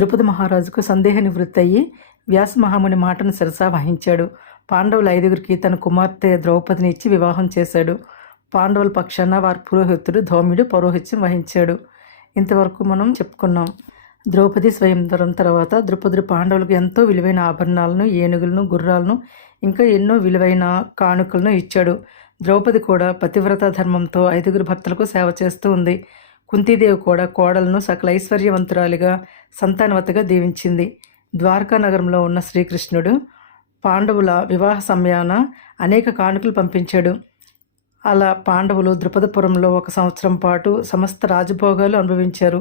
ద్రుపద మహారాజుకు సందేహ నివృత్తి అయ్యి వ్యాస మహాముని మాటను శిరసా వహించాడు. పాండవుల 5గురికి తన కుమార్తె ద్రౌపదిని ఇచ్చి వివాహం చేశాడు. పాండవుల పక్షాన వారి పురోహితుడు ధౌమ్యుడు పౌరోహిత్యం వహించాడు. ఇంతవరకు మనం చెప్పుకున్నాం. ద్రౌపది స్వయంవరం తర్వాత ద్రుపదుడు పాండవులకు ఎంతో విలువైన ఆభరణాలను, ఏనుగులను, గుర్రాలను, ఇంకా ఎన్నో విలువైన కానుకలను ఇచ్చాడు. ద్రౌపది కూడా పతివ్రత ధర్మంతో 5గురు భర్తలకు సేవ చేస్తూ ఉంది. కుంతీదేవి కూడా కోడలను సకల ఐశ్వర్యవంతురాలిగా, సంతానవతిగా దీవించింది. ద్వారకా నగరంలో ఉన్న శ్రీకృష్ణుడు పాండవుల వివాహ సమయాన అనేక కానుకలు పంపించాడు. అలా పాండవులు ద్రుపదపురంలో 1 సంవత్సరం పాటు సమస్త రాజభోగాలు అనుభవించారు.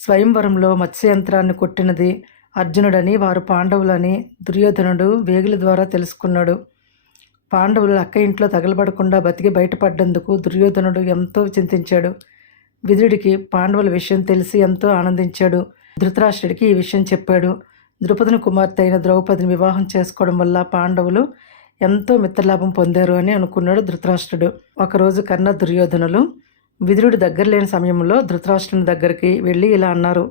స్వయంవరంలో మత్స్యయంత్రాన్ని కొట్టినది అర్జునుడని వారు పాండవులని దుర్యోధనుడు వేగుల ద్వారా తెలుసుకున్నాడు. పాండవులు అక్క ఇంట్లో తగలబడకుండా బతికి బయటపడ్డందుకు దుర్యోధనుడు ఎంతో చింతించాడు. విదురుడికి పాండవుల విషయం తెలిసి ఎంతో ఆనందించాడు. ధృతరాష్ట్రుడికి ఈ విషయం చెప్పాడు. ద్రుపదుని కుమార్తె అయిన ద్రౌపదిని వివాహం చేసుకోవడం వల్ల పాండవులు ఎంతో మిత్రలాభం పొందారు అని అనుకున్నాడు ధృతరాష్ట్రుడు. ఒకరోజు కర్ణ దుర్యోధనులు విదురుడి దగ్గర లేని సమయంలో ధృతరాష్ట్రుని దగ్గరికి వెళ్ళి ఇలా అన్నారు: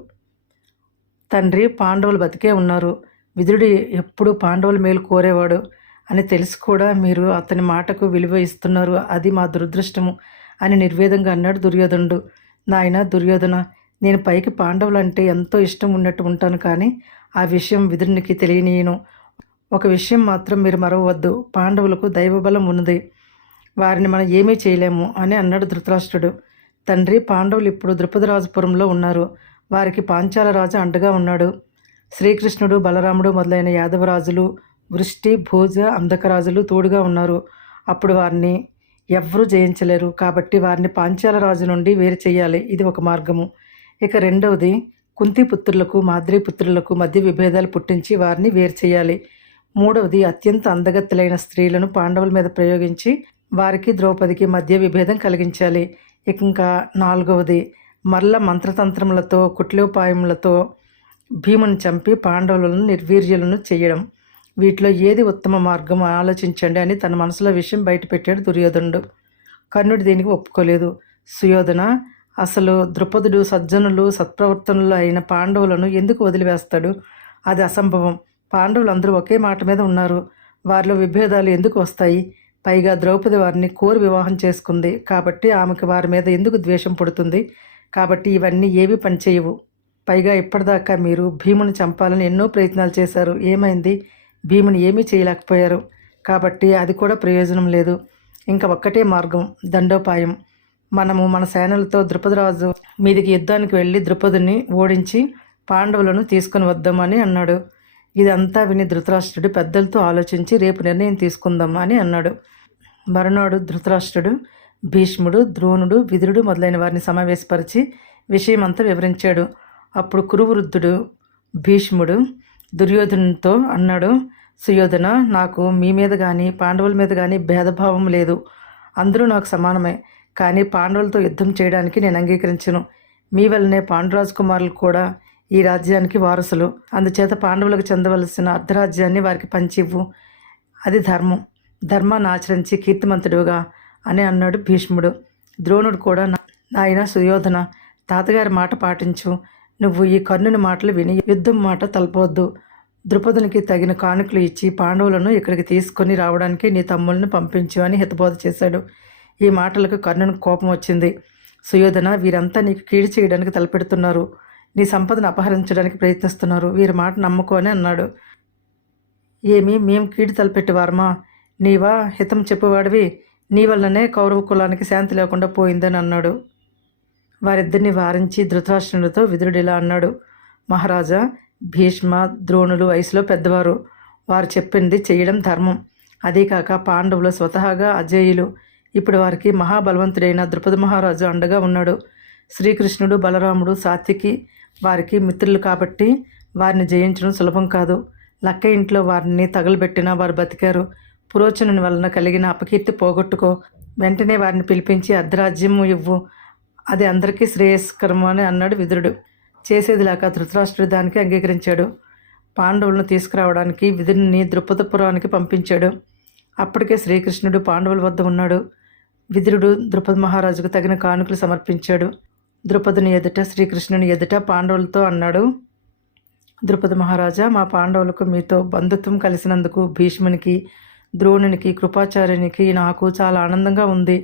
తండ్రి, పాండవులు బతికే ఉన్నారు. విదురుడు ఎప్పుడు పాండవుల మేలు కోరేవాడు అని తెలిసి కూడా మీరు అతని మాటకు విలువ ఇస్తున్నారు. అది మా దురదృష్టము అని నిర్వేదంగా అన్నాడు దుర్యోధనుడు. నాయన దుర్యోధన, నేను పైకి పాండవులంటే ఎంతో ఇష్టం ఉన్నట్టు ఉంటాను, కానీ ఆ విషయం విదురునికి తెలియనీయను. ఒక విషయం మాత్రం మీరు మరవవద్దు, పాండవులకు దైవబలం ఉన్నది, వారిని మనం ఏమీ చేయలేము అని అన్నాడు ధృతరాష్ట్రుడు. తండ్రి, పాండవులు ఇప్పుడు ద్రుపదరాజపురంలో ఉన్నారు. వారికి పాంచాల రాజు అండగా ఉన్నాడు. శ్రీకృష్ణుడు, బలరాముడు మొదలైన యాదవరాజులు, వృష్టి, భోజ, అంధకరాజులు తోడుగా ఉన్నారు. అప్పుడు వారిని ఎవ్వరూ జయించలేరు. కాబట్టి వారిని పాంచాల రాజు నుండి వేరు చేయాలి. ఇది ఒక మార్గము. ఇక రెండవది, కుంతిపుత్రులకు, మాద్రీపుత్రులకు మధ్య విభేదాలు పుట్టించి వారిని వేరు చేయాలి. మూడవది, అత్యంత అందగత్తెలైన స్త్రీలను పాండవుల మీద ప్రయోగించి వారికి, ద్రౌపదికి మధ్య విభేదం కలిగించాలి. ఇంకా నాలుగవది, మరల మంత్రతంత్రములతో, కుట్లోపాయములతో భీముని చంపి పాండవులను నిర్వీర్యులను చేయడం. వీటిలో ఏది ఉత్తమ మార్గం ఆలోచించండి అని తన మనసులో విషయం బయటపెట్టాడు దుర్యోధనుడు. కర్ణుడు దీనికి ఒప్పుకోలేదు. సుయోధన, అసలు ద్రుపదుడు సజ్జనులు, సత్ప్రవర్తనులు అయిన పాండవులను ఎందుకు వదిలివేస్తాడు? అది అసంభవం. పాండవులందరూ ఒకే మాట మీద ఉన్నారు. వారిలో విభేదాలు ఎందుకు వస్తాయి? పైగా ద్రౌపది వారిని కోరి వివాహం చేసుకుంది కాబట్టి ఆమెకు వారి మీద ఎందుకు ద్వేషం పుడుతుంది? కాబట్టి ఇవన్నీ ఏవి పనిచేయవు. పైగా ఇప్పటిదాకా మీరు భీముని చంపాలని ఎన్నో ప్రయత్నాలు చేశారు. ఏమైంది? భీముని ఏమీ చేయలేకపోయారు. కాబట్టి అది కూడా ప్రయోజనం లేదు. ఇంకా ఒక్కటే మార్గం, దండోపాయం. మనము మన సేనలతో ద్రుపదరాజు మీదికి యుద్ధానికి వెళ్ళి ద్రుపదుని ఓడించి పాండవులను తీసుకుని వద్దామని అన్నాడు. ఇదంతా విని ధృతరాష్ట్రుడు పెద్దలతో ఆలోచించి రేపు నిర్ణయం తీసుకుందాం అని అన్నాడు. మరునాడు ధృతరాష్ట్రుడు, భీష్ముడు, ద్రోణుడు, విదురుడు మొదలైన వారిని సమావేశపరిచి విషయమంతా వివరించాడు. అప్పుడు కురువృద్ధుడు భీష్ముడు దుర్యోధనునితో అన్నాడు: సుయోధన, నాకు మీ మీద కానీ పాండవుల మీద కానీ భేదభావం లేదు. అందరూ నాకు సమానమే. కానీ పాండవులతో యుద్ధం చేయడానికి నేను అంగీకరించను. మీ వల్లనే పాండురాజు కుమారులు కూడా ఈ రాజ్యానికి వారసులు. అందుచేత పాండవులకు చెందవలసిన అర్ధరాజ్యాన్ని వారికి పంచివ్వు. అది ధర్మం. ధర్మాన్ని ఆచరించి కీర్తిమంతుడుగా అని అన్నాడు భీష్ముడు. ద్రోణుడు కూడా, నాయన సుయోధన, తాతగారి మాట పాటించు. నువ్వు ఈ కర్ణుని మాటలు విని యుద్ధం మాట తలపవద్దు. ద్రుపదునికి తగిన కానుకలు ఇచ్చి పాండవులను ఇక్కడికి తీసుకొని రావడానికి నీ తమ్ముళ్ళని పంపించు అని హితబోధ చేశాడు. ఈ మాటలకు కర్ణునికి కోపం వచ్చింది. సుయోధన, వీరంతా నీకు కీడు చేయడానికి తలపెడుతున్నారు. నీ సంపదను అపహరించడానికి ప్రయత్నిస్తున్నారు. వీరి మాట నమ్ముకో అని అన్నాడు. ఏమి, మేము కీడు తలపెట్టేవారమా? నీవా హితం చెప్పేవాడివి? నీ వల్లనే కౌరవ కులానికి శాంతి లేకుండా పోయిందని అన్నాడు. వారిద్దరిని వారించి ధృతరాష్ట్రునితో విదురుడు ఇలా అన్నాడు: మహారాజా, భీష్మ, ద్రోణులు వయసులో పెద్దవారు. వారు చెప్పింది చేయడం ధర్మం. అదీకాక పాండవులు స్వతహాగా అజేయులు. ఇప్పుడు వారికి మహాబలవంతుడైన ద్రుపద మహారాజు అండగా ఉన్నాడు. శ్రీకృష్ణుడు, బలరాముడు, సాత్వికి వారికి మిత్రులు కాబట్టి వారిని జయించడం సులభం కాదు. లక్క ఇంట్లో వారిని తగలబెట్టినా వారు బతికారు. పురోచనుని వలన కలిగిన అపకీర్తి పోగొట్టుకో. వెంటనే వారిని పిలిపించి అర్ధరాజ్యము ఇవ్వు. అది అందరికీ శ్రేయస్కరము అని అన్నాడు విదురుడు. చేసేది లేక ధృతరాష్ట్రుడు దానికి అంగీకరించాడు. పాండవులను తీసుకురావడానికి విదురుని ద్రుపదపురానికి పంపించాడు. అప్పటికే శ్రీకృష్ణుడు పాండవుల వద్ద ఉన్నాడు. విదురుడు ద్రుపద మహారాజుకు తగిన కానుకలు సమర్పించాడు. ద్రుపదుని ఎదుట, శ్రీకృష్ణుని ఎదుట పాండవులతో అన్నాడు: ద్రుపద మహారాజా, మా పాండవులకు మీతో బంధుత్వం కలిసినందుకు భీష్మునికి, ద్రోణునికి, కృపాచార్యునికి నాకు చాలా ఆనందంగా ఉంది.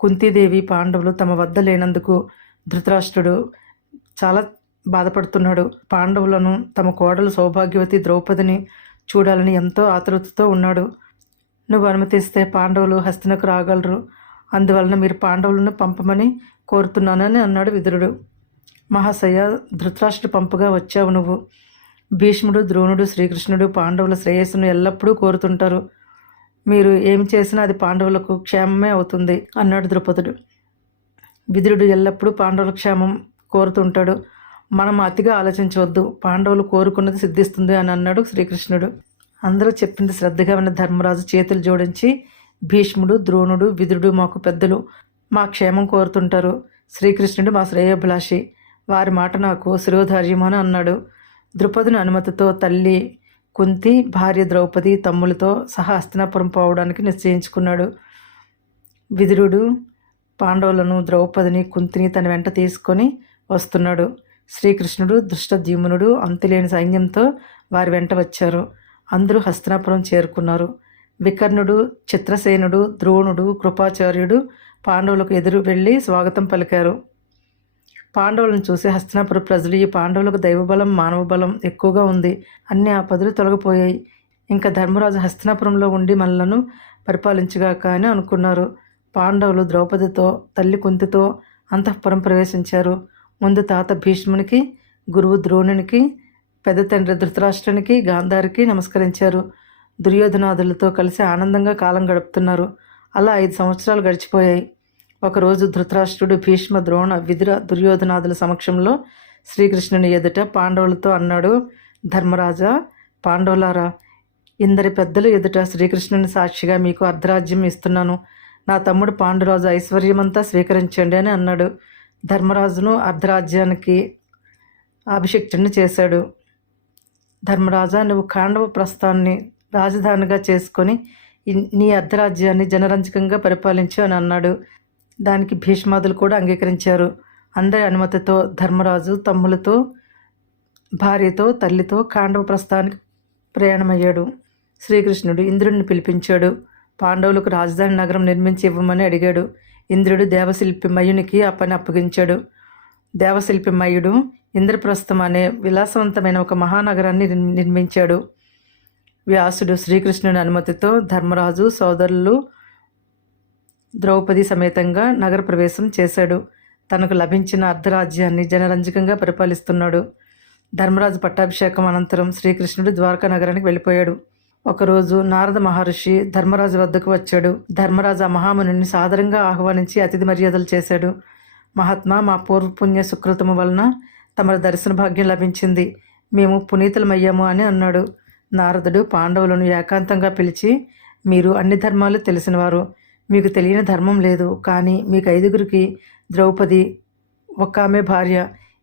కుంతీదేవి, పాండవులు తమ వద్ద లేనందుకు ధృతరాష్ట్రుడు చాలా బాధపడుతున్నాడు. పాండవులను తమ కోడలు సౌభాగ్యవతి ద్రౌపదిని చూడాలని ఎంతో ఆతృతతో ఉన్నాడు. నువ్వు అనుమతిస్తే పాండవులు హస్తినకు రాగలరు. అందువలన మీరు పాండవులను పంపమని కోరుతున్నానని అన్నాడు విదురుడు. మహాశయ, ధృతరాష్ట్రుడు పంపగా వచ్చావు నువ్వు. భీష్ముడు, ద్రోణుడు, శ్రీకృష్ణుడు పాండవుల శ్రేయస్సును ఎల్లప్పుడూ కోరుతుంటారు. మీరు ఏమి చేసినా అది పాండవులకు క్షేమమే అవుతుంది అన్నాడు ద్రుపదుడు. విదురుడు ఎల్లప్పుడూ పాండవుల క్షేమం కోరుతుంటాడు. మనం అతిగా ఆలోచించవద్దు, పాండవులు కోరుకున్నది సిద్ధిస్తుంది అని అన్నాడు శ్రీకృష్ణుడు. అందరూ చెప్పింది శ్రద్ధగా విన్న ధర్మరాజు చేతులు జోడించి, భీష్ముడు, ద్రోణుడు, విదురుడు మాకు పెద్దలు, మా క్షేమం కోరుతుంటారు. శ్రీకృష్ణుడు మా శ్రేయోభిలాషి, వారి మాట నాకు శిరోధార్యం అని అన్నాడు. ద్రుపదుని అనుమతితో తల్లి కుంతి, భార్య ద్రౌపది, తమ్ములతో సహా హస్తినాపురం పోవడానికి నిశ్చయించుకున్నాడు. విదురుడు పాండవులను, ద్రౌపదిని, కుంతిని తన వెంట తీసుకొని వస్తున్నాడు. శ్రీకృష్ణుడు, ధృష్టద్యుమ్నుడు అంతులేని సైన్యంతో వారి వెంట వచ్చారు. అందరూ హస్తినాపురం చేరుకున్నారు. వికర్ణుడు, చిత్రసేనుడు, ద్రోణుడు, కృపాచార్యుడు పాండవులకు ఎదురు వెళ్ళి స్వాగతం పలికారు. పాండవులను చూసి హస్తినాపుర ప్రజలు, ఈ పాండవులకు దైవబలం, మానవ బలం ఎక్కువగా ఉంది, అన్ని ఆపదలు తొలగిపోయాయి. ఇంకా ధర్మరాజు హస్తినాపురంలో ఉండి మనలను పరిపాలించగాక అని అనుకున్నారు. పాండవులు ద్రౌపదితో, తల్లి కుంతితో అంతఃపురం ప్రవేశించారు. ముందు తాత భీష్మునికి, గురువు ద్రోణునికి, పెద్ద తండ్రి ధృతరాష్ట్రునికి, గాంధారికి నమస్కరించారు. దుర్యోధనాదులతో కలిసి ఆనందంగా కాలం గడుపుతున్నారు. అలా 5 సంవత్సరాలు గడిచిపోయాయి. ఒకరోజు ధృతరాష్ట్రుడు భీష్మ, ద్రోణ, విదుర, దుర్యోధనాదుల సమక్షంలో శ్రీకృష్ణుని ఎదుట పాండవులతో అన్నాడు. ధర్మరాజా, పాండవులారా, ఇందరి పెద్దలు ఎదుట శ్రీకృష్ణుని సాక్షిగా మీకు అర్ధరాజ్యం ఇస్తున్నాను. నా తమ్ముడు పాండురాజు ఐశ్వర్యమంతా స్వీకరించండి అని అన్నాడు. ధర్మరాజును అర్ధరాజ్యానికి అభిషిక్తుని చేశాడు. ధర్మరాజా, నువ్వు ఖాండవ ప్రస్థాన్ని రాజధానిగా చేసుకొని నీ అర్ధరాజ్యాన్ని జనరంజకంగా పరిపాలించు అని అన్నాడు. దానికి భీష్మాదులు కూడా అంగీకరించారు. అందరి అనుమతితో ధర్మరాజు తమ్ములతో, భార్యతో, తల్లితో ఖాండవ ప్రస్థానికి ప్రయాణమయ్యాడు. శ్రీకృష్ణుడు ఇంద్రుడిని పిలిపించాడు. పాండవులకు రాజధాని నగరం నిర్మించి ఇవ్వమని అడిగాడు. ఇంద్రుడు దేవశిల్పి మయునికి ఆ పని అప్పగించాడు. దేవశిల్పి మయుడు ఇంద్రప్రస్థం అనే విలాసవంతమైన ఒక మహానగరాన్ని నిర్మించాడు. వ్యాసుడు శ్రీకృష్ణుని అనుమతితో ధర్మరాజు సోదరులు ద్రౌపది సమేతంగా నగర ప్రవేశం చేశాడు. తనకు లభించిన అర్ధరాజ్యాన్ని జనరంజకంగా పరిపాలిస్తున్నాడు. ధర్మరాజు పట్టాభిషేకం అనంతరం శ్రీకృష్ణుడు ద్వారకా నగరానికి వెళ్ళిపోయాడు. ఒకరోజు నారద మహర్షి ధర్మరాజు వద్దకు వచ్చాడు. ధర్మరాజు ఆ మహాముని సాదరంగా ఆహ్వానించి అతిథి మర్యాదలు చేశాడు. మహాత్మా, మా పూర్వపుణ్య సుకృతము వలన తమరి దర్శన భాగ్యం లభించింది, మేము పునీతులమయ్యాము అని అన్నాడు. నారదుడు పాండవులను ఏకాంతంగా పిలిచి, మీరు అన్ని ధర్మాలు తెలిసినవారు, మీకు తెలియని ధర్మం లేదు. కానీ మీకు 5గురికి ద్రౌపది ఒక్క ఆమె భార్య.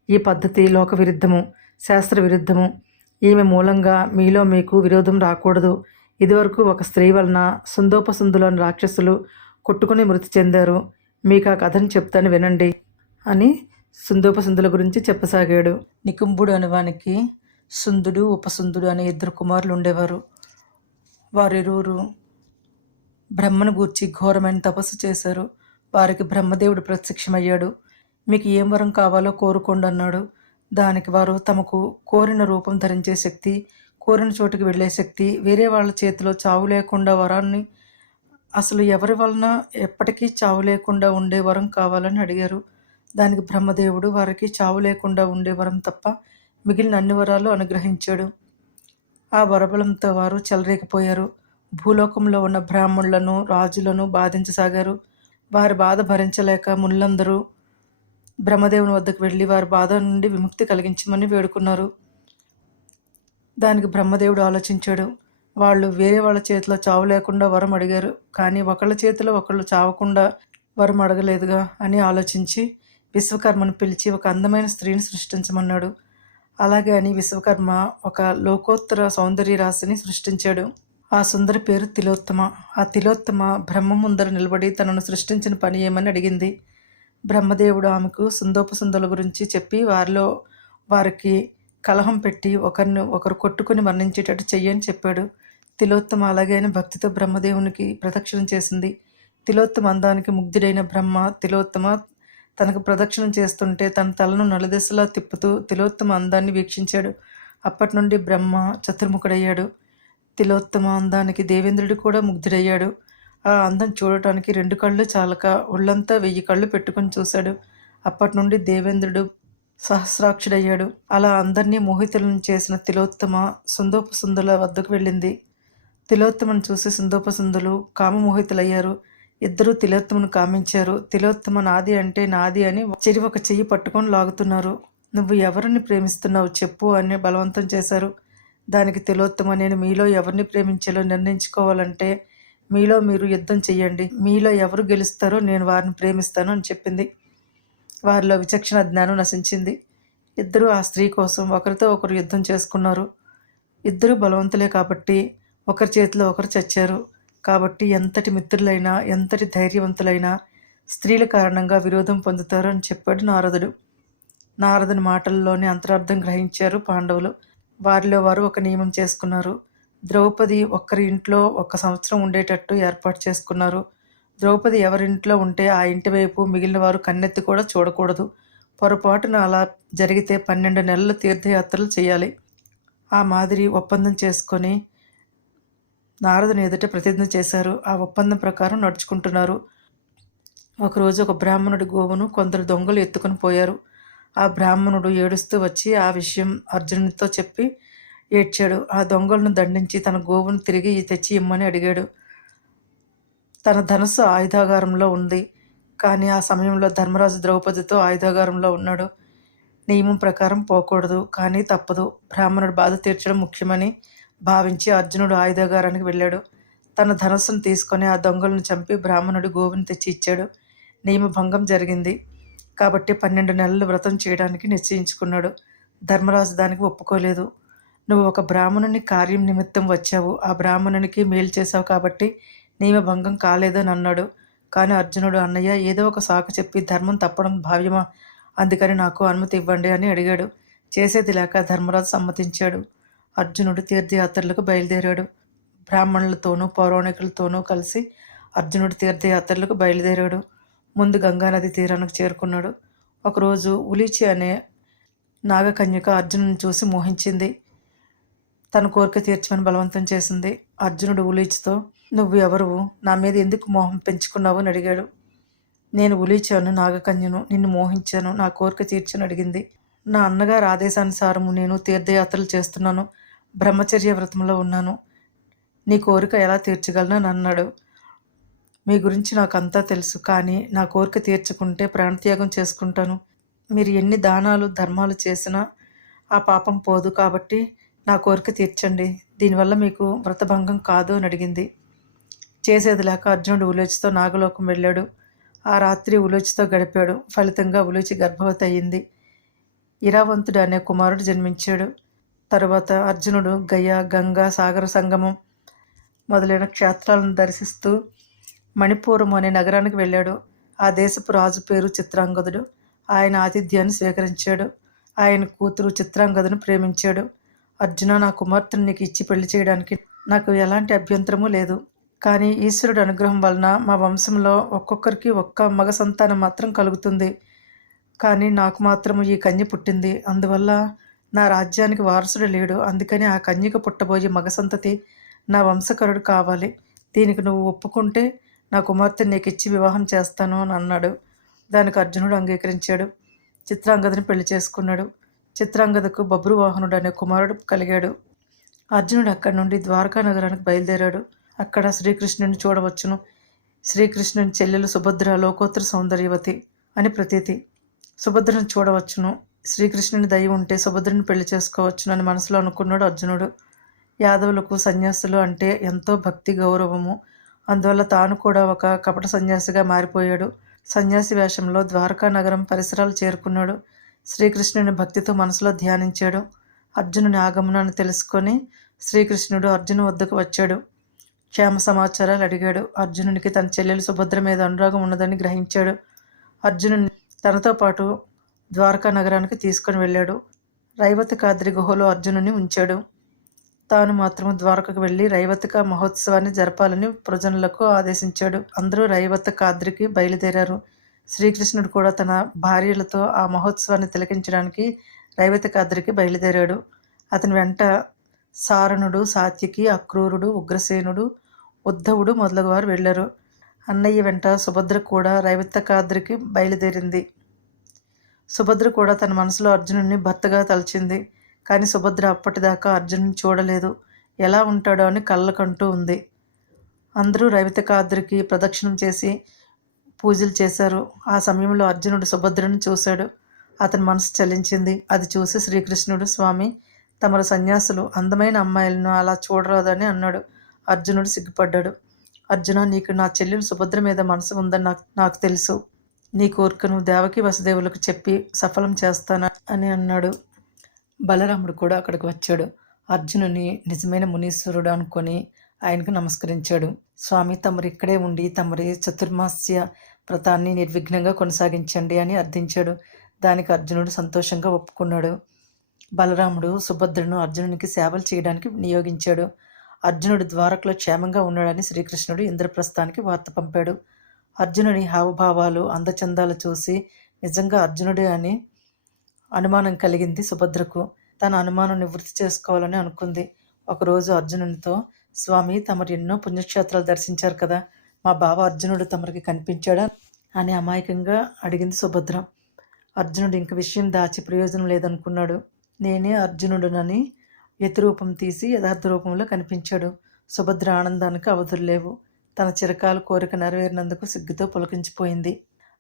ఈ పద్ధతి లోక విరుద్ధము, శాస్త్ర విరుద్ధము. ఈమె మూలంగా మీలో మీకు విరోధం రాకూడదు. ఇదివరకు ఒక స్త్రీ వలన సుందోపసుందులోని రాక్షసులు కొట్టుకుని మృతి చెందారు. మీకు ఆ కథను చెప్తాను వినండి అని సుందోపసుందుల గురించి చెప్పసాగాడు. నికుంభుడు అనేవానికి సుందుడు, ఉపసుందుడు అనే 2 కుమారులు ఉండేవారు. వారిరువురు బ్రహ్మను గూర్చి ఘోరమైన తపస్సు చేశారు. వారికి బ్రహ్మదేవుడు ప్రత్యక్షమయ్యాడు. మీకు ఏం వరం కావాలో కోరుకోండి అన్నాడు. దానికి వారు తమకు కోరిన రూపం ధరించే శక్తి, కోరిన చోటుకి వెళ్ళే శక్తి, వేరే వాళ్ళ చేతిలో చావు లేకుండా వరాన్ని, అసలు ఎవరి వలన ఎప్పటికీ చావు లేకుండా ఉండే వరం కావాలని అడిగారు. దానికి బ్రహ్మదేవుడు వారికి చావు లేకుండా ఉండే వరం తప్ప మిగిలిన అన్ని వరాలు అనుగ్రహించాడు. ఆ వరబలంతో వారు చెలరేగిపోయారు. భూలోకంలో ఉన్న బ్రాహ్మణులను, రాజులను బాధించసాగారు. వారి బాధ భరించలేక మునులందరూ బ్రహ్మదేవుని వద్దకు వెళ్ళి వారి బాధ నుండి విముక్తి కలిగించమని వేడుకున్నారు. దానికి బ్రహ్మదేవుడు ఆలోచించాడు. వాళ్ళు వేరే వాళ్ళ చేతిలో చావు లేకుండా వరం అడిగారు, కానీ ఒకళ్ళ చేతిలో ఒకళ్ళు చావకుండా వరం అడగలేదుగా అని ఆలోచించి విశ్వకర్మను పిలిచి ఒక అందమైన స్త్రీని సృష్టించమన్నాడు. అలాగే అని విశ్వకర్మ ఒక లోకోత్తర సౌందర్య రాశిని సృష్టించాడు. ఆ సుందరి పేరు తిలోత్తమ. ఆ తిలోత్తమ బ్రహ్మ ముందర నిలబడి తనను సృష్టించిన పని ఏమని అడిగింది. బ్రహ్మదేవుడు ఆమెకు సుందోపసుందుల గురించి చెప్పి వారికి కలహం పెట్టి ఒకరిని ఒకరు కొట్టుకుని మరణించేటట్టు చెయ్యని చెప్పాడు. తిలోత్తమ అలాగే అని భక్తితో బ్రహ్మదేవునికి ప్రదక్షిణం చేసింది. తిలోత్తమ అందానికి ముగ్ధుడైన బ్రహ్మ తిలోత్తమ తనకు ప్రదక్షిణం చేస్తుంటే తన తలను నలుదిశలా తిప్పుతూ తిలోత్తమ అందాన్ని వీక్షించాడు. అప్పటి నుండి బ్రహ్మ చతుర్ముఖుడయ్యాడు. తిలోత్తమ అందానికి దేవేంద్రుడు కూడా ముగ్ధుడయ్యాడు. ఆ అందం చూడటానికి 2 కళ్ళు చాలక ఒళ్ళంతా 1000 కళ్ళు పెట్టుకుని చూశాడు. అప్పటి నుండి దేవేంద్రుడు సహస్రాక్షుడయ్యాడు. అలా అందరినీ మోహితులను చేసిన తిలోత్తమ సుందోపసుందుల వద్దకు వెళ్ళింది. తిలోత్తమను చూసి సుందోపసుందులు కామమోహితులయ్యారు. ఇద్దరూ తిలోత్తమను కామించారు. తిలోత్తమ నాది అంటే నాది అని చెరి ఒక చెయ్యి పట్టుకొని లాగుతున్నారు. నువ్వు ఎవరిని ప్రేమిస్తున్నావు చెప్పు అని బలవంతం చేశారు. దానికి తిలోత్తమ నేను మీలో ఎవరిని ప్రేమించాలో నిర్ణయించుకోవాలంటే మీలో మీరు యుద్ధం చెయ్యండి. మీలో ఎవరు గెలుస్తారో నేను వారిని ప్రేమిస్తాను అని చెప్పింది. వారిలో విచక్షణ జ్ఞానం నశించింది. ఇద్దరూ ఆ స్త్రీ కోసం ఒకరితో ఒకరు యుద్ధం చేసుకున్నారు. ఇద్దరూ బలవంతులే కాబట్టి ఒకరి చేతిలో ఒకరు చచ్చారు. కాబట్టి ఎంతటి మిత్రులైనా ఎంతటి ధైర్యవంతులైనా స్త్రీల కారణంగా విరోధం పొందుతారు అని చెప్పాడు నారదుడు. నారదుని మాటల్లోనే అంతరార్థం గ్రహించారు పాండవులు. వారిలో వారు ఒక నియమం చేసుకున్నారు. ద్రౌపది ఒక్కరి ఇంట్లో 1 సంవత్సరం ఉండేటట్టు ఏర్పాటు చేసుకున్నారు. ద్రౌపది ఎవరింట్లో ఉంటే ఆ ఇంటి వైపు మిగిలిన వారు కన్నెత్తి కూడా చూడకూడదు. పొరపాటున అలా జరిగితే 12 నెలలు తీర్థయాత్రలు చేయాలి. ఆ మాదిరి ఒప్పందం చేసుకొని నారదుని ఎదుట ప్రతిజ్ఞ చేశారు. ఆ ఒప్పందం ప్రకారం నడుచుకుంటున్నారు. ఒకరోజు ఒక బ్రాహ్మణుడి గోవును కొందరు దొంగలు ఎత్తుకొని పోయారు. ఆ బ్రాహ్మణుడు ఏడుస్తూ వచ్చి ఆ విషయం అర్జునునితో చెప్పి ఏడ్చాడు. ఆ దొంగలను దండించి తన గోవును తిరిగి తెచ్చి ఇమ్మని అడిగాడు. తన ధనుస్సు ఆయుధాగారంలో ఉంది. కానీ ఆ సమయంలో ధర్మరాజు ద్రౌపదితో ఆయుధాగారంలో ఉన్నాడు. నియమం ప్రకారం పోకూడదు, కానీ తప్పదు. బ్రాహ్మణుడు బాధ తీర్చడం ముఖ్యమని భావించి అర్జునుడు ఆయుధాగారానికి వెళ్ళాడు. తన ధనుస్సును తీసుకొని ఆ దొంగలను చంపి బ్రాహ్మణుడు గోవుని తెచ్చి ఇచ్చాడు. నియమభంగం జరిగింది కాబట్టి 12 నెలలు వ్రతం చేయడానికి నిశ్చయించుకున్నాడు. ధర్మరాజు దానికి ఒప్పుకోలేదు. నువ్వు ఒక బ్రాహ్మణుని కార్యం నిమిత్తం వచ్చావు, ఆ బ్రాహ్మణునికి మేలు చేశావు కాబట్టి నియమభంగం కాలేదని అన్నాడు. కానీ అర్జునుడు అన్నయ్య ఏదో ఒక సాకు చెప్పి ధర్మం తప్పడం భావ్యమా, అందుకని నాకు అనుమతి ఇవ్వండి అని అడిగాడు. చేసేది లేక ధర్మరాజు సమ్మతించాడు. అర్జునుడు తీర్థయాత్రలకు బయలుదేరాడు. బ్రాహ్మణులతోనూ పౌరాణికులతోనూ కలిసి అర్జునుడు తీర్థయాత్రలకు బయలుదేరాడు. ముందు గంగానది తీరానికి చేరుకున్నాడు. ఒకరోజు ఉలీచి అనే నాగకన్యక అర్జునుని చూసి మోహించింది. తన కోరిక తీర్చమని బలవంతం చేసింది. అర్జునుడు ఉలీచితో నువ్వు ఎవరువు, నా మీద ఎందుకు మోహం పెంచుకున్నావు అని అడిగాడు. నేను ఉలీచాను, నాగకన్యను, నిన్ను మోహించాను, నా కోరిక తీర్చని అడిగింది. నా అన్నగారి ఆదేశానుసారము నేను తీర్థయాత్రలు చేస్తున్నాను, బ్రహ్మచర్య వ్రతంలో ఉన్నాను, నీ కోరిక ఎలా తీర్చగలను అని అన్నాడు. మీ గురించి నాకు అంతా తెలుసు, కానీ నా కోరిక తీర్చుకుంటే ప్రాణత్యాగం చేసుకుంటాను. మీరు ఎన్ని దానాలు ధర్మాలు చేసినా ఆ పాపం పోదు, కాబట్టి నా కోరిక తీర్చండి, దీనివల్ల మీకు వ్రతభంగం కాదు అని అడిగింది. చేసేది లేక అర్జునుడు ఉలూచితో నాగలోకం వెళ్ళాడు. ఆ రాత్రి ఉలూచితో గడిపాడు. ఫలితంగా ఉలూచి గర్భవతి అయ్యింది. ఇరావంతుడు అనే కుమారుడు జన్మించాడు. తరువాత అర్జునుడు గయ, గంగా, సాగర సంగమం మొదలైన క్షేత్రాలను దర్శిస్తూ మణిపూరం అనే నగరానికి వెళ్ళాడు. ఆ దేశపు రాజు పేరు చిత్రాంగదుడు. ఆయన ఆతిథ్యాన్ని స్వీకరించాడు. ఆయన కూతురు చిత్రాంగదను ప్రేమించాడు. అర్జున, నా కుమార్తెను నీకు ఇచ్చి పెళ్లి చేయడానికి నాకు ఎలాంటి అభ్యంతరమూ లేదు. కానీ ఈశ్వరుడు అనుగ్రహం వలన మా వంశంలో ఒక్కొక్కరికి ఒక్క మగ సంతానం మాత్రం కలుగుతుంది. కానీ నాకు మాత్రం ఈ కన్య పుట్టింది. అందువల్ల నా రాజ్యానికి వారసుడు లేడు. అందుకని ఆ కన్యకు పుట్టబోయే మగ సంతతి నా వంశకరుడు కావాలి. దీనికి నువ్వు ఒప్పుకుంటే నా కుమార్తె నీకు ఇచ్చి వివాహం చేస్తాను అని అన్నాడు. దానికి అర్జునుడు అంగీకరించాడు. చిత్రాంగదని పెళ్లి చేసుకున్నాడు. చిత్రాంగదకు బబ్రువాహనుడు అనే కుమారుడు కలిగాడు. అర్జునుడు అక్కడి నుండి ద్వారకా నగరానికి బయలుదేరాడు. అక్కడ శ్రీకృష్ణుని చూడవచ్చును. శ్రీకృష్ణుని చెల్లెలు సుభద్ర లోకోత్తర సౌందర్యవతి అని ప్రతీతి. సుభద్రను చూడవచ్చును. శ్రీకృష్ణుని దయ ఉంటే సుభద్రను పెళ్లి చేసుకోవచ్చును అని మనసులో అనుకున్నాడు అర్జునుడు. యాదవులకు సన్యాసులు అంటే ఎంతో భక్తి గౌరవము. అందువల్ల తాను కూడా ఒక కపట సన్యాసిగా మారిపోయాడు. సన్యాసి వేషంలో ద్వారకా నగరం పరిసరాలు చేరుకున్నాడు. శ్రీకృష్ణుని భక్తితో మనసులో ధ్యానించాడు. అర్జునుని ఆగమనాన్ని తెలుసుకొని శ్రీకృష్ణుడు అర్జును వద్దకు వచ్చాడు. క్షేమ సమాచారాలు అడిగాడు. అర్జునునికి తన చెల్లెలు సుభద్ర మీద అనురాగం ఉన్నదని గ్రహించాడు. అర్జునుని తనతో పాటు ద్వారకా నగరానికి తీసుకొని వెళ్ళాడు. రైవతికాద్రి గుహలో అర్జునుని ఉంచాడు. తాను మాత్రము ద్వారకకు వెళ్లి రైవతిక మహోత్సవాన్ని జరపాలని ప్రజలకు ఆదేశించాడు. అందరూ రైవతికాద్రికి బయలుదేరారు. శ్రీకృష్ణుడు కూడా తన భార్యలతో ఆ మహోత్సవాన్ని తిలకించడానికి రైవతికాద్రికి బయలుదేరాడు. అతని వెంట సారణుడు, సాత్యకి, అక్రూరుడు, ఉగ్రసేనుడు, ఉద్ధవుడు మొదలగువారు వెళ్లారు. అన్నయ్య వెంట సుభద్ర కూడా రైవతికాద్రికి బయలుదేరింది. సుభద్ర కూడా తన మనసులో అర్జునుడిని భర్తగా తలచింది. కానీ సుభద్ర అప్పటిదాకా అర్జునుడిని చూడలేదు. ఎలా ఉంటాడో అని కళ్ళకంటూ ఉంది. అందరూ రైవతికాద్రికి ప్రదక్షిణం చేసి పూజలు చేశారు. ఆ సమయంలో అర్జునుడు సుభద్రను చూశాడు. అతని మనసు చలించింది. అది చూసి శ్రీకృష్ణుడు, స్వామి, తమరు సన్యాసులు అందమైన అమ్మాయిలను అలా చూడరాదని అన్నాడు. అర్జునుడు సిగ్గుపడ్డాడు. అర్జున, నీకు నా చెల్లెలు సుభద్ర మీద మనసు ఉందని నాకు తెలుసు. నీ కోరికను దేవకి వసుదేవులకు చెప్పి సఫలం చేస్తాను అని అన్నాడు. బలరాముడు కూడా అక్కడికి వచ్చాడు. అర్జునుని నిజమైన మునీశ్వరుడు అనుకొని ఆయనకు నమస్కరించాడు. స్వామి, తమరు ఇక్కడే ఉండి తమరి చతుర్మాస్య వ్రతాన్ని నిర్విఘ్నంగా కొనసాగించండి అని అర్థించాడు. దానికి అర్జునుడు సంతోషంగా ఒప్పుకున్నాడు. బలరాముడు సుభద్రను అర్జునునికి సేవలు చేయడానికి నియోగించాడు. అర్జునుడు ద్వారకలో క్షేమంగా ఉన్నాడని శ్రీకృష్ణుడు ఇంద్రప్రస్థానికి వార్త పంపాడు. అర్జునుని హావభావాలు, అందచందాలు చూసి నిజంగా అర్జునుడే అని అనుమానం కలిగింది సుభద్రకు. తన అనుమానం నివృత్తి చేసుకోవాలని అనుకుంది. ఒకరోజు అర్జునునితో, స్వామి, తమరు ఎన్నో పుణ్యక్షేత్రాలు దర్శించారు కదా, మా బావ అర్జునుడు తమరికి కనిపించాడా అని అమాయకంగా అడిగింది సుభద్ర. అర్జునుడు ఇంక విషయం దాచి ప్రయోజనం లేదనుకున్నాడు. నేనే అర్జునుడునని యతిరూపం తీసి యథార్థ రూపంలో కనిపించాడు. సుభద్ర ఆనందానికి అవధులు లేవు. తన చిరకాల కోరిక నెరవేరినందుకు సిగ్గుతో పులకించిపోయింది.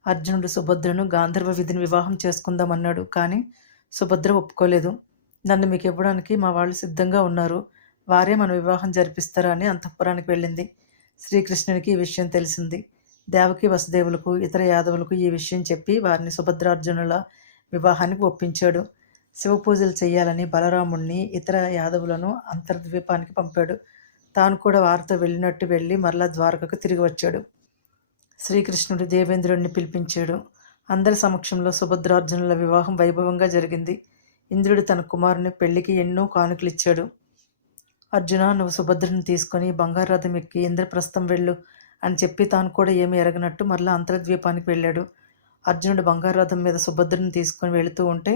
అర్జునుడు సుభద్రను గాంధర్వ విధిని వివాహం చేసుకుందామన్నాడు. కానీ సుభద్ర ఒప్పుకోలేదు. నన్ను మీకు ఇవ్వడానికి మా వాళ్ళు సిద్ధంగా ఉన్నారు, వారే మన వివాహం జరిపిస్తారా అని అంతఃపురానికి వెళ్ళింది. శ్రీకృష్ణునికి ఈ విషయం తెలిసింది. దేవకి వసుదేవులకు, ఇతర యాదవులకు ఈ విషయం చెప్పి వారిని సుభద్రార్జునుల వివాహానికి ఒప్పించాడు. శివపూజలు చేయాలని బలరాముణ్ణి, ఇతర యాదవులను అంతర్ద్వీపానికి పంపాడు. తాను కూడా వారితో వెళ్ళినట్టు వెళ్ళి మరలా ద్వారకకు తిరిగి వచ్చాడు. శ్రీకృష్ణుడు దేవేంద్రుడిని పిలిపించాడు. అందరి సమక్షంలో సుభద్రార్జునుల వివాహం వైభవంగా జరిగింది. ఇంద్రుడు తన కుమారుని పెళ్లికి ఎన్నో కానుకలిచ్చాడు. అర్జున, నువ్వు సుభద్రను తీసుకొని బంగారు రథం ఎక్కి ఇంద్రప్రస్థం వెళ్ళు అని చెప్పి తాను కూడా ఏమీ ఎరగనట్టు మరలా అంతర్ద్వీపానికి వెళ్ళాడు. అర్జునుడు బంగారు రథం మీద సుభద్రను తీసుకొని వెళుతూ ఉంటే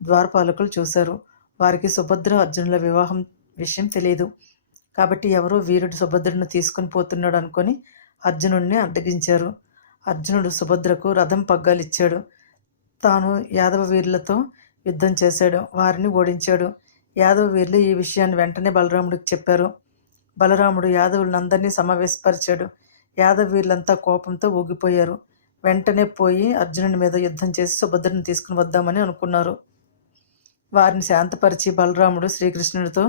ద్వారపాలకులు చూశారు. వారికి సుభద్ర అర్జునుల వివాహం విషయం తెలియదు. కాబట్టి ఎవరో వీరుడు సుభద్రను తీసుకొని పోతున్నాడు అనుకొని అర్జునుడిని అడ్డగించారు. అర్జునుడు సుభద్రకు రథం పగ్గాలిచ్చాడు. తాను యాదవ వీరులతో యుద్ధం చేశాడు, వారిని ఓడించాడు. యాదవ వీరులు ఈ విషయాన్ని వెంటనే బలరాముడికి చెప్పారు. బలరాముడు యాదవులందరినీ సమావేశపరిచాడు. యాదవ వీరులంతా కోపంతో ఊగిపోయారు. వెంటనే పోయి అర్జునుడి మీద యుద్ధం చేసి సుభద్రను తీసుకుని వద్దామని అనుకున్నారు. వారిని శాంతపరిచి బలరాముడు శ్రీకృష్ణుడితో,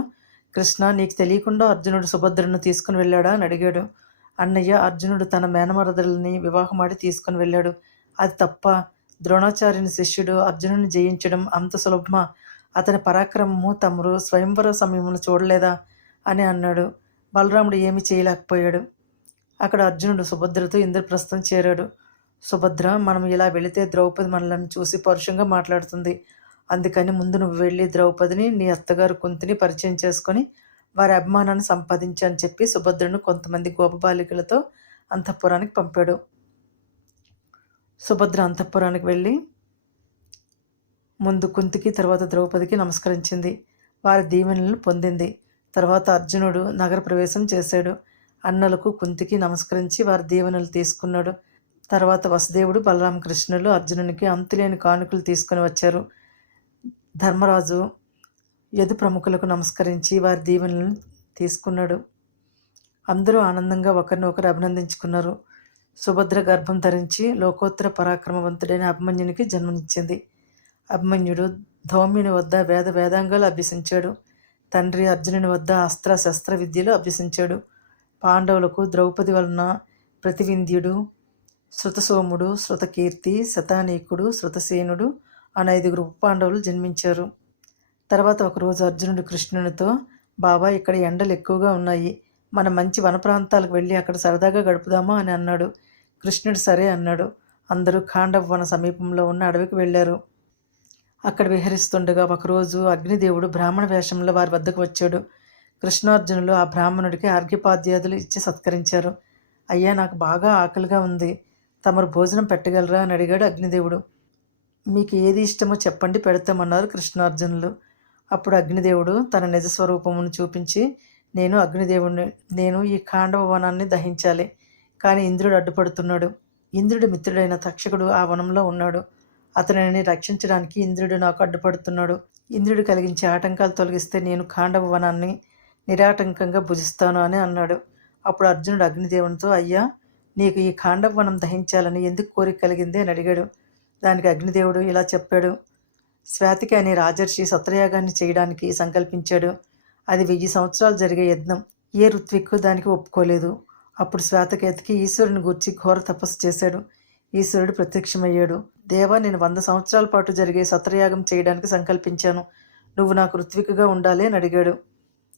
కృష్ణ, నీకు తెలియకుండా అర్జునుడు సుభద్రను తీసుకుని వెళ్ళాడా అని అడిగాడు. అన్నయ్య, అర్జునుడు తన మేనమరదలని వివాహమాడి తీసుకుని వెళ్ళాడు. అది తప్ప? ద్రోణాచార్యుని శిష్యుడు అర్జునుని జయించడం అంత సులభమా? అతని పరాక్రమము తమరు స్వయంవర సమయంలో చూడలేదా అని అన్నాడు. బలరాముడు ఏమీ చేయలేకపోయాడు. అక్కడ అర్జునుడు సుభద్రతో ఇంద్రప్రస్థం చేరాడు. సుభద్ర, మనం ఇలా వెళితే ద్రౌపది మనలను చూసి పరుషంగా మాట్లాడుతుంది. అందుకని ముందు నువ్వు వెళ్ళి ద్రౌపదిని, నీ అత్తగారు కుంతిని పరిచయం చేసుకొని వారి అభిమానాన్ని సంపాదించు అని చెప్పి సుభద్రను కొంతమంది గోపబాలికలతో అంతఃపురానికి పంపాడు. సుభద్ర అంతఃపురానికి వెళ్ళి ముందు కుంతికి, తర్వాత ద్రౌపదికి నమస్కరించింది. వారి దీవెనలను పొందింది. తర్వాత అర్జునుడు నగర ప్రవేశం చేశాడు. అన్నలకు, కుంతికి నమస్కరించి వారి దీవెనలు తీసుకున్నాడు. తర్వాత వసుదేవుడు, బలరామకృష్ణులు అర్జునునికి అంతులేని కానుకలు తీసుకుని వచ్చారు. ధర్మరాజు యదు ప్రముఖులకు నమస్కరించి వారి దీవెనలను తీసుకున్నాడు. అందరూ ఆనందంగా ఒకరినొకరు అభినందించుకున్నారు. సుభద్ర గర్భం ధరించి లోకోత్తర పరాక్రమవంతుడైన అభిమన్యునికి జన్మనిచ్చింది. అభిమన్యుడు ధౌమ్యుని వద్ద వేదాంగాలు అభ్యసించాడు. తండ్రి అర్జునుని వద్ద అస్త్ర శస్త్ర విద్యలు అభ్యసించాడు. పాండవులకు ద్రౌపది వలన ప్రతివింధ్యుడు, శృతసోముడు, శృతకీర్తి, శతానీకుడు, శృతసేనుడు అనే 5 ఉప పాండవులు జన్మించారు. తర్వాత ఒకరోజు అర్జునుడు కృష్ణునితో, బాబా, ఇక్కడ ఎండలు ఎక్కువగా ఉన్నాయి, మనం మంచి వన ప్రాంతాలకు వెళ్ళి అక్కడ సరదాగా గడుపుదామా అని అన్నాడు. కృష్ణుడు సరే అన్నాడు. అందరూ ఖాండవ వన సమీపంలో ఉన్న అడవికి వెళ్ళారు. అక్కడ విహరిస్తుండగా ఒకరోజు అగ్నిదేవుడు బ్రాహ్మణ వేషంలో వారి వద్దకు వచ్చాడు. కృష్ణార్జునులు ఆ బ్రాహ్మణుడికి అర్ఘ్యపాద్యాదులు ఇచ్చి సత్కరించారు. అయ్యా, నాకు బాగా ఆకలిగా ఉంది, తమరు భోజనం పెట్టగలరా అని అడిగాడు అగ్నిదేవుడు. మీకు ఏది ఇష్టమో చెప్పండి, పెడతామన్నారు కృష్ణార్జునులు. అప్పుడు అగ్నిదేవుడు తన నిజ స్వరూపమును చూపించి, నేను అగ్నిదేవుడిని, నేను ఈ ఖాండవ వనాన్ని దహించాలి, కానీ ఇంద్రుడు అడ్డుపడుతున్నాడు. ఇంద్రుడి మిత్రుడైన తక్షకుడు ఆ వనంలో ఉన్నాడు. అతనిని రక్షించడానికి ఇంద్రుడు నాకు అడ్డుపడుతున్నాడు. ఇంద్రుడు కలిగించే ఆటంకాలు తొలగిస్తే నేను ఖాండవ వనాన్ని నిరాటంకంగా భుజిస్తాను అని అన్నాడు. అప్పుడు అర్జునుడు అగ్నిదేవునితో, అయ్యా, నీకు ఈ ఖాండవ వనం దహించాలని ఎందుకు కోరిక కలిగింది అని అడిగాడు. దానికి అగ్నిదేవుడు ఇలా చెప్పాడు. శ్వేతికి అనే రాజర్షి సత్రయాగాన్ని చేయడానికి సంకల్పించాడు. అది 1000 సంవత్సరాలు జరిగే యజ్ఞం. ఏ ఋత్విక్కు దానికి ఒప్పుకోలేదు. అప్పుడు శ్వేతకేతికి ఈశ్వరుని గూర్చి ఘోర తపస్సు చేశాడు. ఈశ్వరుడు ప్రత్యక్షమయ్యాడు. దేవా, నేను 100 సంవత్సరాల పాటు జరిగే సత్రయాగం చేయడానికి సంకల్పించాను. నువ్వు నాకు ఋత్వికుగా ఉండాలి అని అడిగాడు.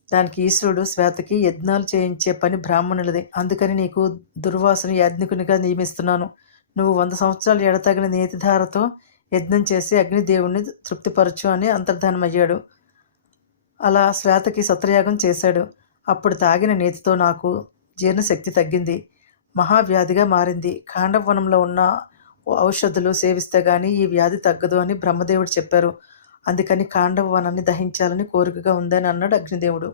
దానికి ఈశ్వరుడు, శ్వేతకి యజ్ఞాలు చేయించే పని బ్రాహ్మణులది, అందుకని నీకు దుర్వాసుని యాజ్ఞికునిగా నియమిస్తున్నాను. నువ్వు 100 సంవత్సరాలు ఎడతగిన నేతిధారతో యజ్ఞం చేసి అగ్నిదేవుణ్ణి తృప్తిపరచు అని అంతర్ధానమయ్యాడు. అలా శ్వేతకి సత్రయాగం చేశాడు. అప్పుడు తాగిన నేతితో నాకు జీర్ణశక్తి తగ్గింది, మహావ్యాధిగా మారింది. ఖాండవనంలో ఉన్న ఔషధులు సేవిస్తే గానీ ఈ వ్యాధి తగ్గదు అని బ్రహ్మదేవుడు చెప్పారు. అందుకని ఖాండవ వనాన్ని దహించాలని కోరికగా ఉందని అన్నాడు అగ్నిదేవుడు.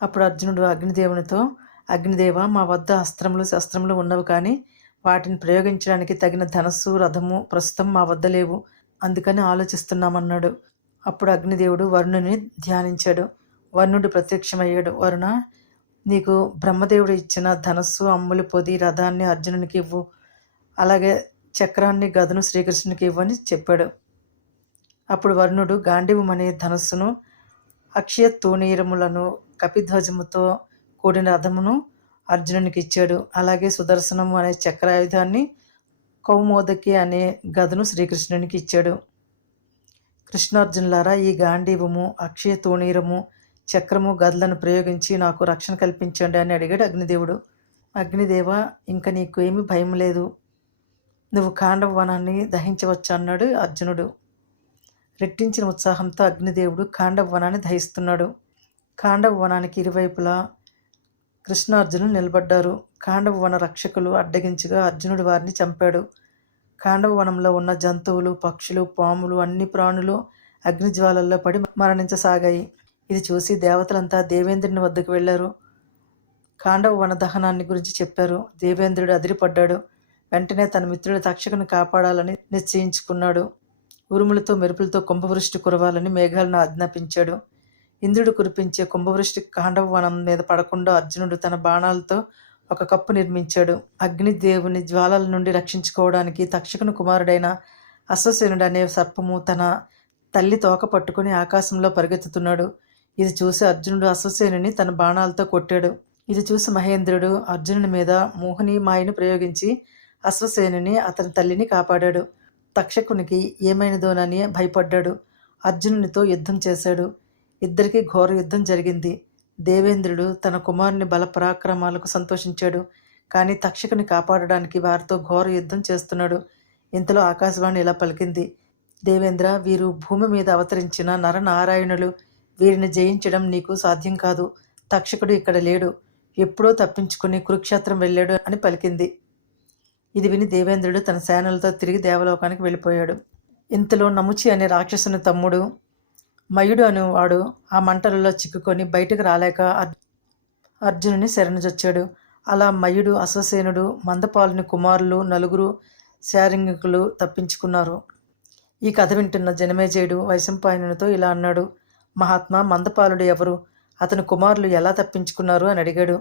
అప్పుడు అర్జునుడు అగ్నిదేవునితో, అగ్నిదేవ, మా వద్ద అస్త్రములు శస్త్రములు ఉన్నవి, కానీ వాటిని ప్రయోగించడానికి తగిన ధనస్సు రథము ప్రస్తుతం మా వద్ద లేవు, అందుకని ఆలోచిస్తున్నామన్నాడు. అప్పుడు అగ్నిదేవుడు వరుణుని ధ్యానించాడు. వరుణుడు ప్రత్యక్షమయ్యాడు. వరుణ, నీకు బ్రహ్మదేవుడు ఇచ్చిన ధనస్సు, అమ్ములు పొది, రథాన్ని అర్జునునికి ఇవ్వు, అలాగే చక్రాన్ని గదను శ్రీకృష్ణునికి ఇవ్వని చెప్పాడు. అప్పుడు వరుణుడు గాంధీవం అనే ధనస్సును, అక్షయ తూణీరములను, కపిధ్వజముతో కూడిన రథమును అర్జునునికి ఇచ్చాడు. అలాగే సుదర్శనము అనే చక్రాయుధాన్ని, కౌమోదకి అనే గదను శ్రీకృష్ణునికి ఇచ్చాడు. కృష్ణార్జునులారా, ఈ గాంధీవము, అక్షయ తూణీరము, చక్రము, గదలను ప్రయోగించి నాకు రక్షణ కల్పించండి అని అడిగాడు అగ్నిదేవుడు. అగ్నిదేవ, ఇంక నీకు ఏమీ భయం లేదు, నువ్వు ఖాండవ వనాన్ని దహించవచ్చు అన్నాడు అర్జునుడు. రెట్టించిన ఉత్సాహంతో అగ్నిదేవుడు ఖాండవ వనాన్ని దహిస్తున్నాడు. ఖాండవ వనానికి ఇరువైపులా కృష్ణార్జునులు నిలబడ్డారు. ఖాండవ వన రక్షకులు అడ్డగించగా అర్జునుడు వారిని చంపాడు. ఖాండవ వనంలో ఉన్న జంతువులు, పక్షులు, పాములు, అన్ని ప్రాణులు అగ్నిజ్వాలల్లో పడి మరణించసాగాయి. ఇది చూసి దేవతలంతా దేవేంద్రుని వద్దకు వెళ్లారు. ఖాండవ వన దహనాన్ని గురించి చెప్పారు. దేవేంద్రుడు అదిరిపడ్డాడు. వెంటనే తన మిత్రుడు తక్షకుని కాపాడాలని నిశ్చయించుకున్నాడు. ఉరుములతో మెరుపులతో కుంభవృష్టి కురవాలని మేఘాలను ఆజ్ఞాపించాడు. ఇంద్రుడు కురిపించే కుంభవృష్టి ఖాండవ వనం మీద పడకుండా అర్జునుడు తన బాణాలతో ఒక కప్పు నిర్మించాడు. అగ్నిదేవుని జ్వాలల నుండి రక్షించుకోవడానికి తక్షకుని కుమారుడైన అశ్వసేనుడు అనే సర్పము తన తల్లి తోక పట్టుకుని ఆకాశంలో పరిగెత్తుతున్నాడు. ఇది చూసి అర్జునుడు అశ్వసేనుని తన బాణాలతో కొట్టాడు. ఇది చూసి మహేంద్రుడు అర్జునుని మీద మోహిని మాయను ప్రయోగించి అశ్వసేనుని, అతని తల్లిని కాపాడాడు. తక్షకునికి ఏమైనదోనని భయపడ్డాడు. అర్జునునితో యుద్ధం చేశాడు. ఇద్దరికీ ఘోర యుద్ధం జరిగింది. దేవేంద్రుడు తన కుమారుని బలపరాక్రమాలకు సంతోషించాడు, కానీ తక్షకుని కాపాడడానికి వారితో ఘోర యుద్ధం చేస్తున్నాడు. ఇంతలో ఆకాశవాణి ఇలా పలికింది, దేవేంద్ర, వీరు భూమి మీద అవతరించిన నరనారాయణులు, వీరిని జయించడం నీకు సాధ్యం కాదు. తక్షకుడు ఇక్కడ లేడు, ఎప్పుడో తప్పించుకుని కురుక్షేత్రం వెళ్ళాడు అని పలికింది. ఇది విని దేవేంద్రుడు తన సేనలతో తిరిగి దేవలోకానికి వెళ్ళిపోయాడు. ఇంతలో నముచి అనే రాక్షసుని తమ్ముడు మయుడు అనేవాడు ఆ మంటలలో చిక్కుకొని బయటకు రాలేక అర్జునుని శరణుజొచ్చాడు. అలా మయుడు, అశ్వసేనుడు, మందపాలుని కుమారులు 4 శారింగికులు తప్పించుకున్నారు. ఈ కథ వింటున్న జనమేజయుడు వైశంపాయనునితో ఇలా అన్నాడు. మహాత్మా, మందపాలుడు ఎవరు? అతని కుమారులు ఎలా తప్పించుకున్నారు అని అడిగాడు.